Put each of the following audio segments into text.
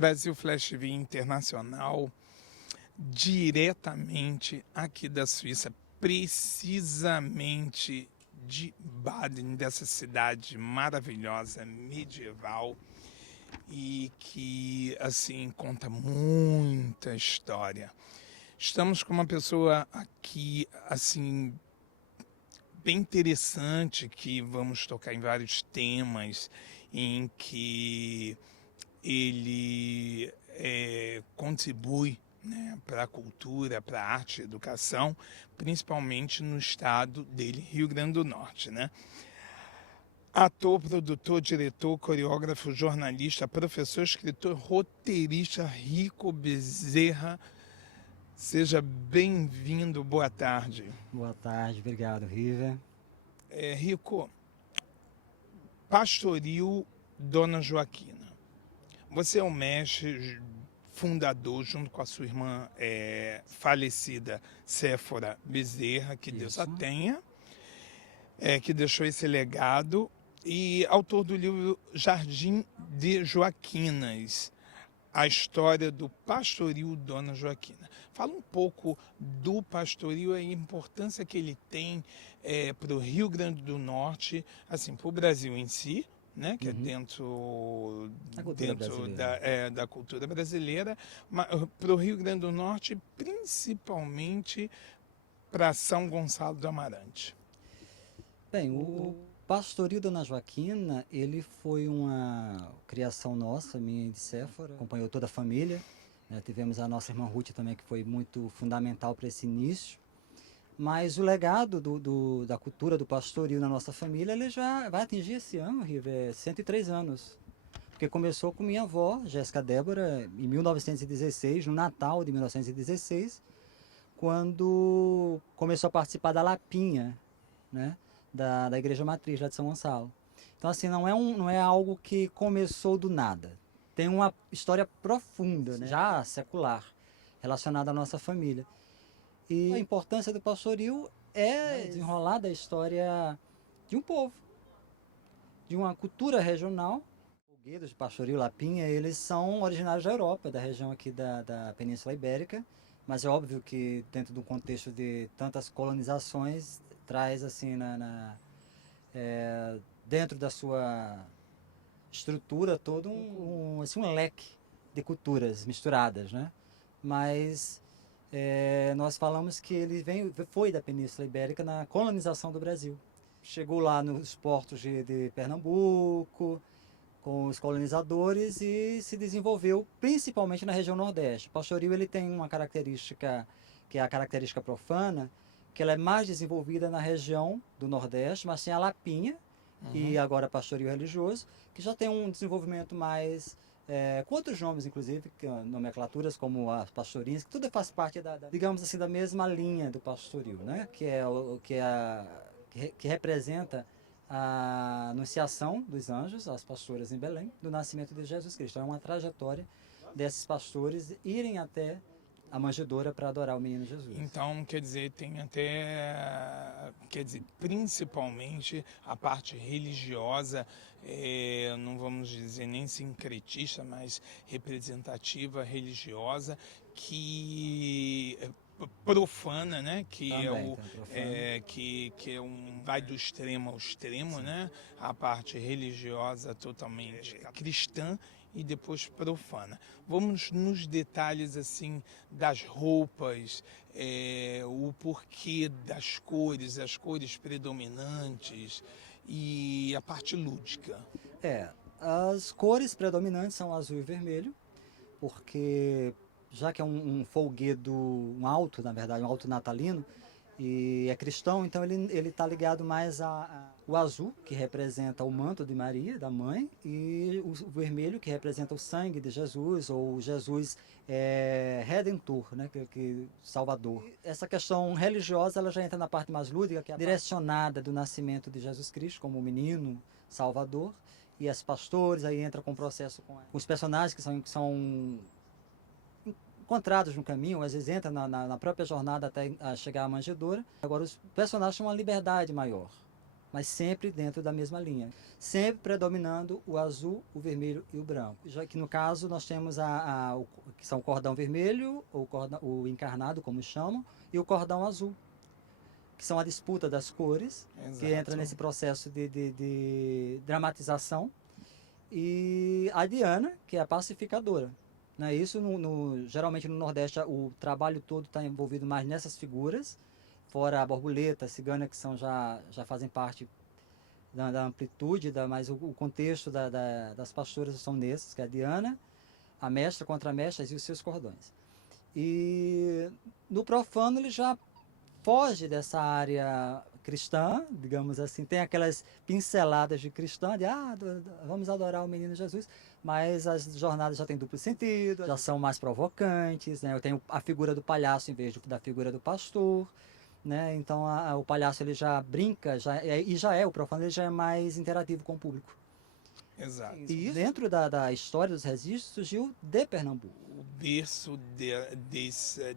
Brasil Flash TV Internacional, diretamente aqui da Suíça, precisamente de Baden, dessa cidade maravilhosa, medieval, e que, assim, conta muita história. Estamos com uma pessoa aqui, assim, bem interessante, que vamos tocar em vários temas, em que ele contribui, né, para a cultura, para a arte e educação, principalmente no estado dele, Rio Grande do Norte, né? Ator, produtor, diretor, coreógrafo, jornalista, professor, escritor, roteirista, Rico Bezerra. Seja bem-vindo, boa tarde. Boa tarde, obrigado, River. Rico, Pastoril Dona Joaquina. Você é o mestre fundador, junto com a sua irmã falecida, Séfora Bezerra, que Deus a Isso. tenha, que deixou esse legado, e autor do livro Jardim de Joaquinas, a história do Pastoril Dona Joaquina. Fala um pouco do pastoril e a importância que ele tem para o Rio Grande do Norte, assim, para o Brasil em si, né, que é dentro A cultura brasileira. da cultura brasileira, para o Rio Grande do Norte, principalmente para São Gonçalo do Amarante. Bem, o Pastoril Dona Joaquina, ele foi uma criação nossa, minha e de Séfora, acompanhou toda a família. Tivemos a nossa irmã Ruth também, que foi muito fundamental para esse início. Mas o legado da cultura do pastoril na nossa família, ele já vai atingir esse ano, River, 103 anos. Porque começou com minha avó, Jéssica Débora, em 1916, no Natal de 1916, quando começou a participar da Lapinha, né, da Igreja Matriz lá de São Gonçalo. Então, assim, não é algo que começou do nada. Tem uma história profunda, né, já secular, relacionada à nossa família. E a importância do pastoril é desenrolar da história de um povo, de uma cultura regional. Os folguedos de pastoril, lapinha, eles são originários da Europa, da região aqui da Península Ibérica, mas é óbvio que dentro do contexto de tantas colonizações, traz assim, dentro da sua estrutura todo um leque de culturas misturadas, né? Mas nós falamos que ele foi da Península Ibérica na colonização do Brasil. Chegou lá nos portos de Pernambuco, com os colonizadores, e se desenvolveu principalmente na região Nordeste. O pastoril ele tem uma característica, que é a característica profana, que ela é mais desenvolvida na região do Nordeste, mas tem a lapinha, e agora pastoril religioso, que já tem um desenvolvimento mais com outros nomes, inclusive, nomenclaturas como as pastorinhas, que tudo faz parte digamos assim, da mesma linha do pastoril, né? Que representa a anunciação dos anjos às pastoras em Belém, do nascimento de Jesus Cristo. Então, é uma trajetória desses pastores irem até a manjedoura para adorar o menino Jesus. Então, quer dizer, tem até, quer dizer, principalmente a parte religiosa, não vamos dizer nem sincretista, mas representativa religiosa, que profana, né? Que Também, é o tem um profano. que é vai do extremo ao extremo, Sim. né? A parte religiosa totalmente cristã e depois profana. Vamos nos detalhes assim das roupas, o porquê das cores, as cores predominantes e a parte lúdica. As cores predominantes são azul e vermelho, porque já que é um folguedo, um alto, na verdade, um alto natalino, e é cristão, então ele está ligado mais o azul, que representa o manto de Maria, da mãe, e o vermelho, que representa o sangue de Jesus, ou Jesus redentor, né, salvador. E essa questão religiosa, ela já entra na parte mais lúdica, que é a direcionada do nascimento de Jesus Cristo como menino salvador, e as pastores, aí entra com o processo com os personagens que são encontrados no caminho, às vezes entra na própria jornada até chegar à manjedoura. Agora, os personagens têm uma liberdade maior, mas sempre dentro da mesma linha. Sempre predominando o azul, o vermelho e o branco. Já que no caso nós temos que são o cordão vermelho, o encarnado, como chamam, e o cordão azul, que são a disputa das cores, Exato. que entra nesse processo de dramatização, e a Diana, que é a pacificadora. Né? Isso, geralmente no Nordeste, o trabalho todo está envolvido mais nessas figuras, fora a borboleta, a cigana, que já fazem parte da amplitude, mas o contexto das pastoras são nesses, que é a Diana, a mestra, contramestras e os seus cordões. E no profano ele já foge dessa área cristã, digamos assim, tem aquelas pinceladas de cristã, vamos adorar o menino Jesus, mas as jornadas já têm duplo sentido, já são mais provocantes, né? Eu tenho a figura do palhaço em vez da figura do pastor, né? Então o palhaço ele já brinca, o profano ele já é mais interativo com o público. Exato. E dentro da história dos registros surgiu de Pernambuco. O berço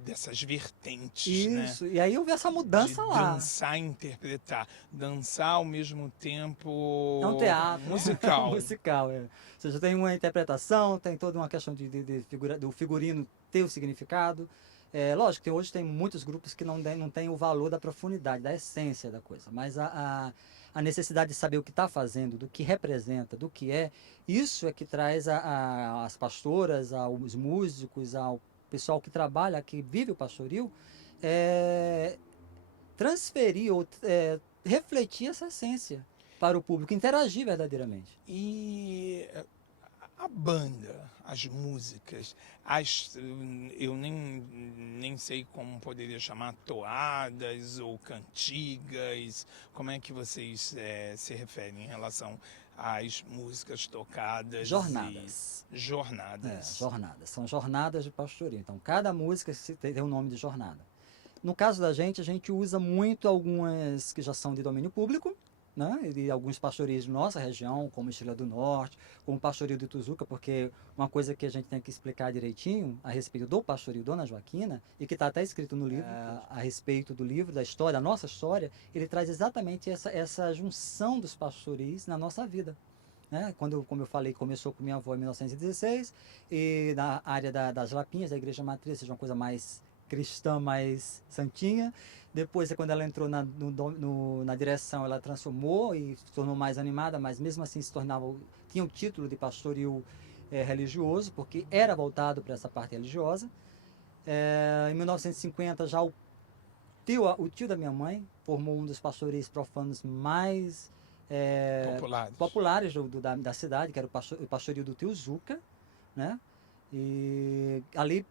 dessas vertentes, Isso, né? E aí houve essa mudança lá. Dançar e interpretar. Dançar ao mesmo tempo... É um teatro. Musical. Musical, é. Ou seja, tem uma interpretação, tem toda uma questão do figurino ter o significado. Lógico que hoje tem muitos grupos que não têm o valor da profundidade, da essência da coisa, mas a necessidade de saber o que está fazendo, do que representa, do que é, isso é que traz as pastoras, aos músicos, ao pessoal que trabalha, que vive o pastoril, transferir ou refletir essa essência para o público, interagir verdadeiramente. E a banda, as músicas, eu nem sei como poderia chamar, toadas ou cantigas, como é que vocês se referem em relação às músicas tocadas? Jornadas. Jornadas. Jornadas. São jornadas de pastorio. Então, cada música tem um nome de jornada. No caso da gente, a gente usa muito algumas que já são de domínio público, né? E alguns pastorios de nossa região, como Estrela do Norte, como o pastorio do Ituzuca, porque uma coisa que a gente tem que explicar direitinho a respeito do pastorio Dona Joaquina, e que está até escrito no livro, a respeito do livro, da história, da nossa história, ele traz exatamente essa junção dos pastoris na nossa vida. Né? Como eu falei, começou com minha avó em 1916, e na área das Lapinhas, da Igreja Matriz, seja uma coisa mais cristã, mais santinha. Depois, quando ela entrou na direção, ela transformou e se tornou mais animada, mas mesmo assim tinha o título de pastoril religioso, porque era voltado para essa parte religiosa. Em 1950, já o tio da minha mãe formou um dos pastoris profanos mais populares da cidade, que era o pastoril do tio Zuca, né? E ali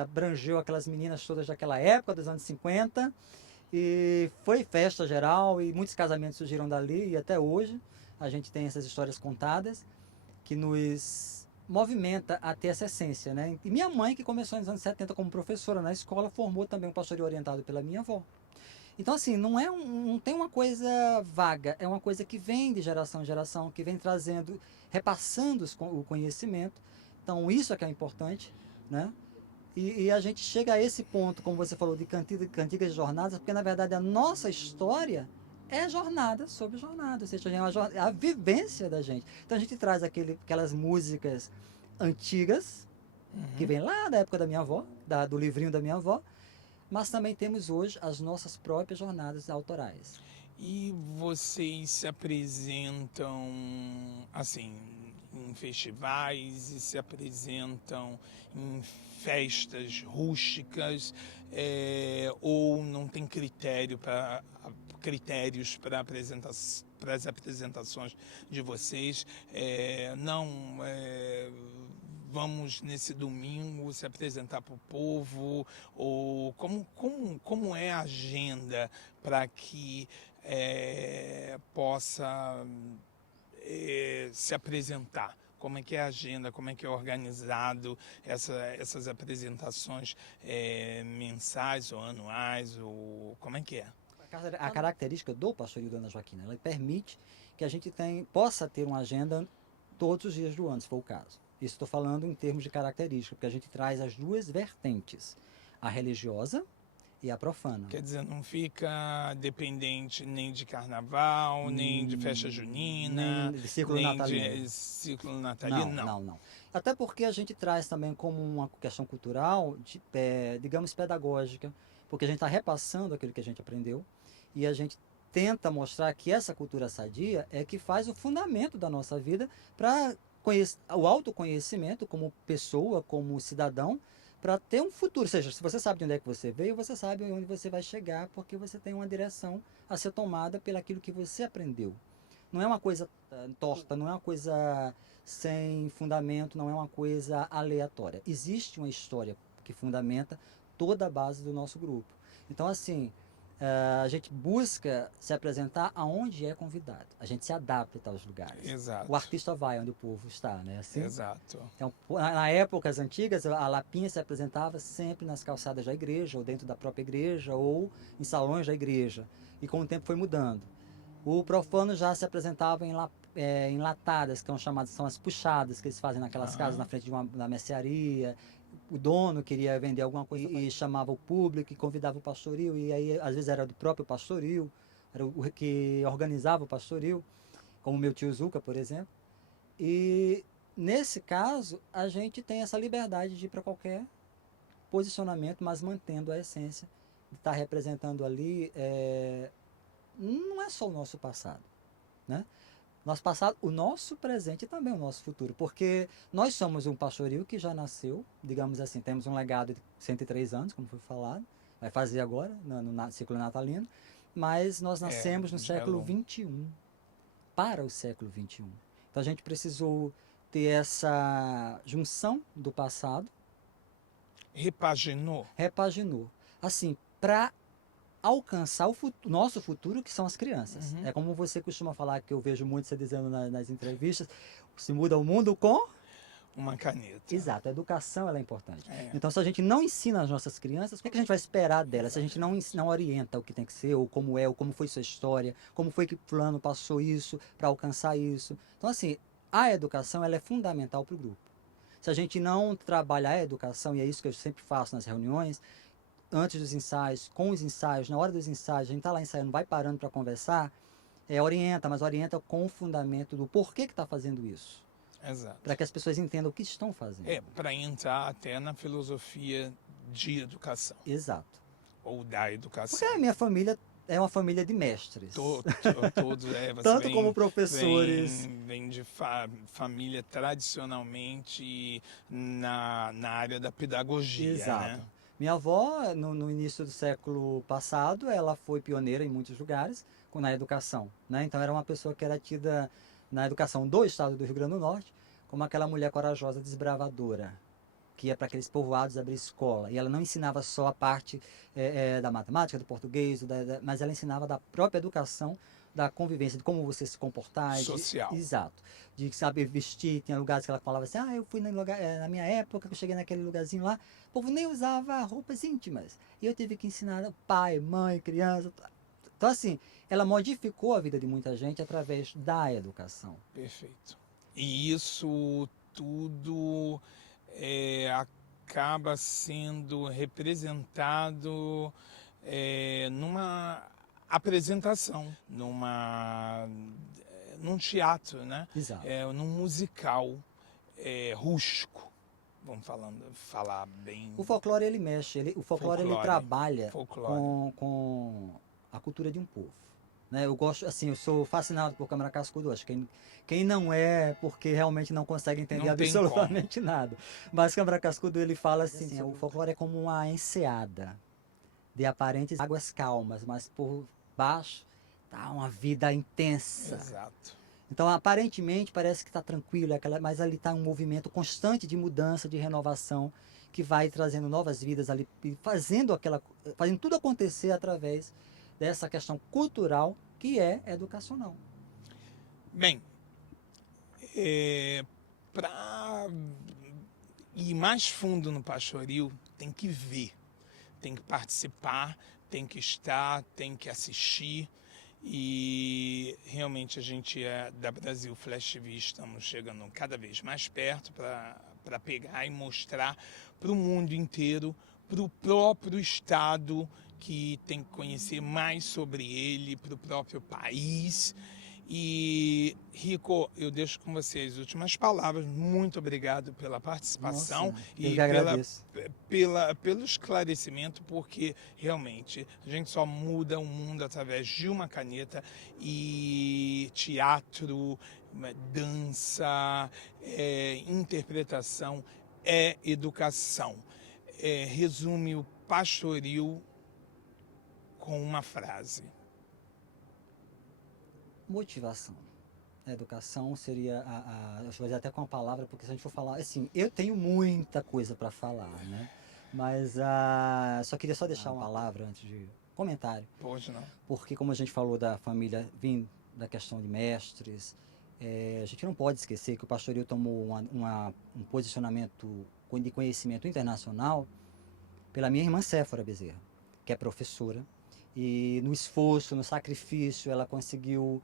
abrangeu aquelas meninas todas daquela época, dos anos 50, e foi festa geral, e muitos casamentos surgiram dali, e até hoje a gente tem essas histórias contadas, que nos movimenta a ter essa essência, né? E minha mãe, que começou nos anos 70 como professora na escola, formou também um pastoril orientado pela minha avó. Então, assim, não tem uma coisa vaga, é uma coisa que vem de geração em geração, que vem trazendo, repassando o conhecimento. Então, isso é que é importante, né? E a gente chega a esse ponto, como você falou, de cantigas de jornadas, porque na verdade a nossa história é jornada sobre jornada, ou seja, é a vivência da gente. Então a gente traz aquelas músicas antigas, que vem lá da época da minha avó, do livrinho da minha avó, mas também temos hoje as nossas próprias jornadas autorais. E vocês se apresentam, assim, em festivais e se apresentam em festas rústicas, ou não tem critérios para as apresentações de vocês? Vamos nesse domingo se apresentar para o povo, ou como é a agenda para que possa se apresentar? Como é que é a agenda, como é que é organizado essas apresentações mensais ou anuais, ou como é que é? A característica do pastoril Dona Joaquina, ela permite que a gente possa ter uma agenda todos os dias do ano, se for o caso. Isso estou falando em termos de característica, porque a gente traz as duas vertentes, a religiosa E a profana. Quer dizer, não fica dependente nem de carnaval, nem de festa junina, Nem de círculo nem natalino. de ciclo natalino, não. Não. Até porque a gente traz também como uma questão cultural, digamos, pedagógica, porque a gente está repassando aquilo que a gente aprendeu e a gente tenta mostrar que essa cultura sadia é que faz o fundamento da nossa vida para o autoconhecimento como pessoa, como cidadão, para ter um futuro. Ou seja, se você sabe de onde é que você veio, você sabe onde você vai chegar, porque você tem uma direção a ser tomada pelaquilo que você aprendeu. Não é uma coisa torta, não é uma coisa sem fundamento, não é uma coisa aleatória. Existe uma história que fundamenta toda a base do nosso grupo. Então, assim, a gente busca se apresentar aonde é convidado. A gente se adapta aos lugares. Exato. O artista vai onde o povo está, né? Assim? Exato. Então, na épocas antigas, a Lapinha se apresentava sempre nas calçadas da igreja, ou dentro da própria igreja, ou em salões da igreja. E com o tempo foi mudando. O profano já se apresentava em latadas, que são as puxadas que eles fazem naquelas casas, na frente da mercearia. O dono queria vender alguma coisa e chamava o público e convidava o pastoril, e aí às vezes era do próprio pastoril, era o que organizava o pastoril, como o meu tio Zuca, por exemplo. E nesse caso, a gente tem essa liberdade de ir para qualquer posicionamento, mas mantendo a essência de estar representando ali. Não é só o nosso passado, né? Nosso passado, o nosso presente e também o nosso futuro, porque nós somos um pastoril que já nasceu, digamos assim, temos um legado de 103 anos, como foi falado, vai fazer agora, no ciclo natalino, mas nós nascemos no século XXI, para o século XXI. Então a gente precisou ter essa junção do passado. Repaginou. Assim, para alcançar o nosso futuro, que são as crianças. É como você costuma falar, que eu vejo muito você dizendo nas entrevistas, se muda o mundo com uma caneta. Exato, a educação ela é importante. Então, se a gente não ensina as nossas crianças, o que a gente vai esperar delas? Se a gente não orienta o que tem que ser, ou como foi sua história, como foi que fulano passou isso para alcançar isso. Então, assim, a educação ela é fundamental para o grupo. Se a gente não trabalhar a educação, e é isso que eu sempre faço nas reuniões, antes dos ensaios, com os ensaios, na hora dos ensaios, a gente está lá ensaiando, vai parando para conversar, mas orienta com o fundamento do porquê que está fazendo isso. Exato. Para que as pessoas entendam o que estão fazendo. Para entrar até na filosofia de educação. Exato. Ou da educação. Porque a minha família é uma família de mestres. Todos, Tanto como professores. Vem de família tradicionalmente na área da pedagogia. Exato. Né? Minha avó, no início do século passado, ela foi pioneira em muitos lugares na educação. Né? Então era uma pessoa que era tida na educação do estado do Rio Grande do Norte como aquela mulher corajosa, desbravadora, que ia para aqueles povoados abrir escola. E ela não ensinava só a parte da matemática, do português, mas ela ensinava da própria educação, da convivência, de como você se comportar. Social. Exato. De saber vestir. Tinha lugares que ela falava assim, eu fui na minha época, que eu cheguei naquele lugarzinho lá, o povo nem usava roupas íntimas. E eu tive que ensinar pai, mãe, criança. Então, assim, ela modificou a vida de muita gente através da educação. Perfeito. E isso tudo acaba sendo representado numa apresentação, num teatro, né? Exato. Num musical rústico. Vamos falar bem... O folclore, ele mexe, o folclore ele trabalha com a cultura de um povo. Né? Eu sou fascinado por Câmara Cascudo. Acho que quem não é, porque realmente não consegue entender absolutamente nada. Mas Câmara Cascudo, ele fala assim, o folclore é como uma enseada de aparentes águas calmas, mas por baixo tá uma vida intensa. Exato. Então, aparentemente, parece que está tranquilo, mas ali está um movimento constante de mudança, de renovação, que vai trazendo novas vidas ali, fazendo tudo acontecer através dessa questão cultural que é educacional. Bem, para ir mais fundo no pastoril, tem que ver, tem que participar, tem que estar, tem que assistir. E realmente a gente da Brasil Flash TV, estamos chegando cada vez mais perto para pegar e mostrar para o mundo inteiro, para o próprio estado que tem que conhecer mais sobre ele para o próprio país. E, Rico, eu deixo com você as últimas palavras. Muito obrigado pela participação. Nossa, eu e que agradeço. pelo esclarecimento, porque realmente a gente só muda o mundo através de uma caneta, e teatro, dança, interpretação é educação. Resume o pastoril com uma frase. Motivação. A educação seria eu vou fazer até com a palavra, porque se a gente for falar, assim, eu tenho muita coisa para falar, né? Mas só queria deixar uma palavra antes de comentário. Pois não. Porque como a gente falou da família, vindo da questão de mestres, a gente não pode esquecer que o pastoril tomou um posicionamento de conhecimento internacional pela minha irmã Séfora Bezerra, que é professora, e no esforço, no sacrifício, ela conseguiu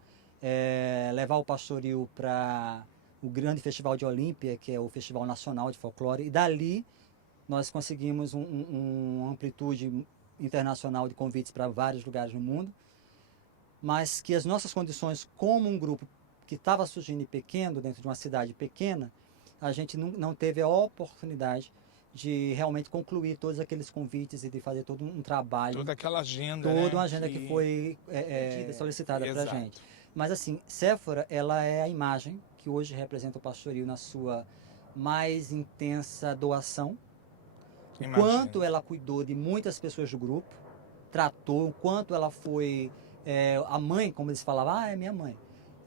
levar o pastoril para o grande festival de Olímpia, que é o Festival Nacional de Folclore, e dali nós conseguimos uma amplitude internacional de convites para vários lugares no mundo, mas que as nossas condições como um grupo que estava surgindo pequeno, dentro de uma cidade pequena, a gente não teve a oportunidade de realmente concluir todos aqueles convites e de fazer todo um trabalho. Toda aquela agenda, toda uma agenda que foi solicitada para a gente. Mas assim, Séfora, ela é a imagem que hoje representa o pastoril na sua mais intensa doação. O quanto ela cuidou de muitas pessoas do grupo, tratou, o quanto ela foi a mãe, como eles falavam, é minha mãe.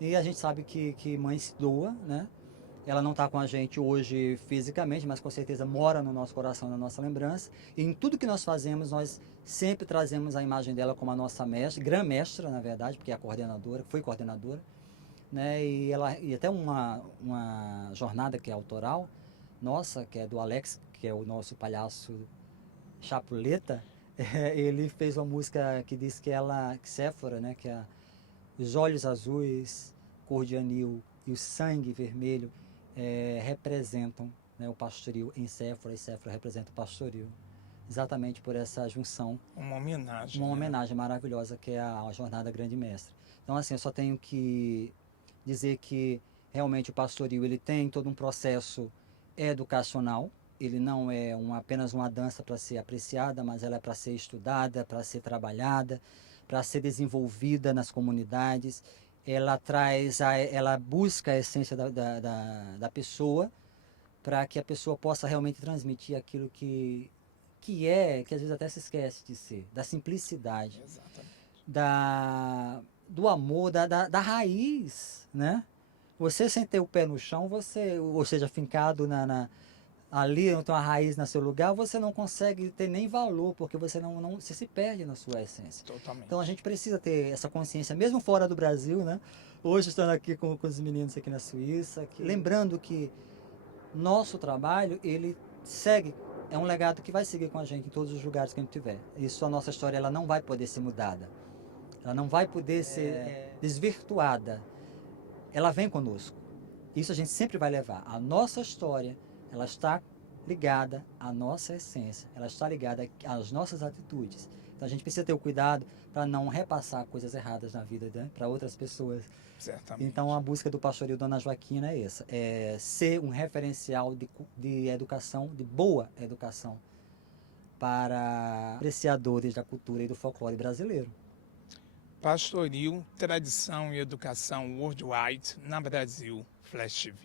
E a gente sabe que mãe se doa, né? Ela não está com a gente hoje fisicamente, mas com certeza mora no nosso coração, na nossa lembrança. E em tudo que nós fazemos, nós sempre trazemos a imagem dela como a nossa mestra, grã-mestra, na verdade, porque é a coordenadora, foi coordenadora. Né? E até uma jornada que é autoral, nossa, que é do Alex, que é o nosso palhaço chapuleta, ele fez uma música que diz que Séfora, né, que os olhos azuis, cor de anil e o sangue vermelho representam, né, o pastoril em Séfora, e Séfora representa o pastoril. Exatamente por essa junção. Uma homenagem. Uma homenagem maravilhosa que é a Jornada Grande Mestre. Então, assim, eu só tenho que dizer que realmente o pastoril ele tem todo um processo educacional. Ele não é apenas uma dança para ser apreciada, mas ela é para ser estudada, para ser trabalhada, para ser desenvolvida nas comunidades. Ela busca a essência da pessoa, para que a pessoa possa realmente transmitir aquilo que às vezes até se esquece de ser, da simplicidade. Exatamente. Do amor, da raiz, né? Você sem ter o pé no chão, ou seja, fincado ali, então a raiz no seu lugar, você não consegue ter nem valor, porque você você se perde na sua essência. Totalmente. Então a gente precisa ter essa consciência, mesmo fora do Brasil, né? Hoje estando aqui com os meninos aqui na Suíça, lembrando que nosso trabalho, ele segue, é um legado que vai seguir com a gente em todos os lugares que a gente tiver. Isso, a nossa história, ela não vai poder ser mudada. Ela não vai poder ser desvirtuada. Ela vem conosco. Isso a gente sempre vai levar. A nossa história, ela está ligada à nossa essência. Ela está ligada às nossas atitudes. Então a gente precisa ter o cuidado para não repassar coisas erradas na vida, né, para outras pessoas. Certamente. Então a busca do pastoril Dona Joaquina é essa. É ser um referencial de educação, de boa educação, para apreciadores da cultura e do folclore brasileiro. Pastoril, tradição e educação worldwide na Brasil Flash TV.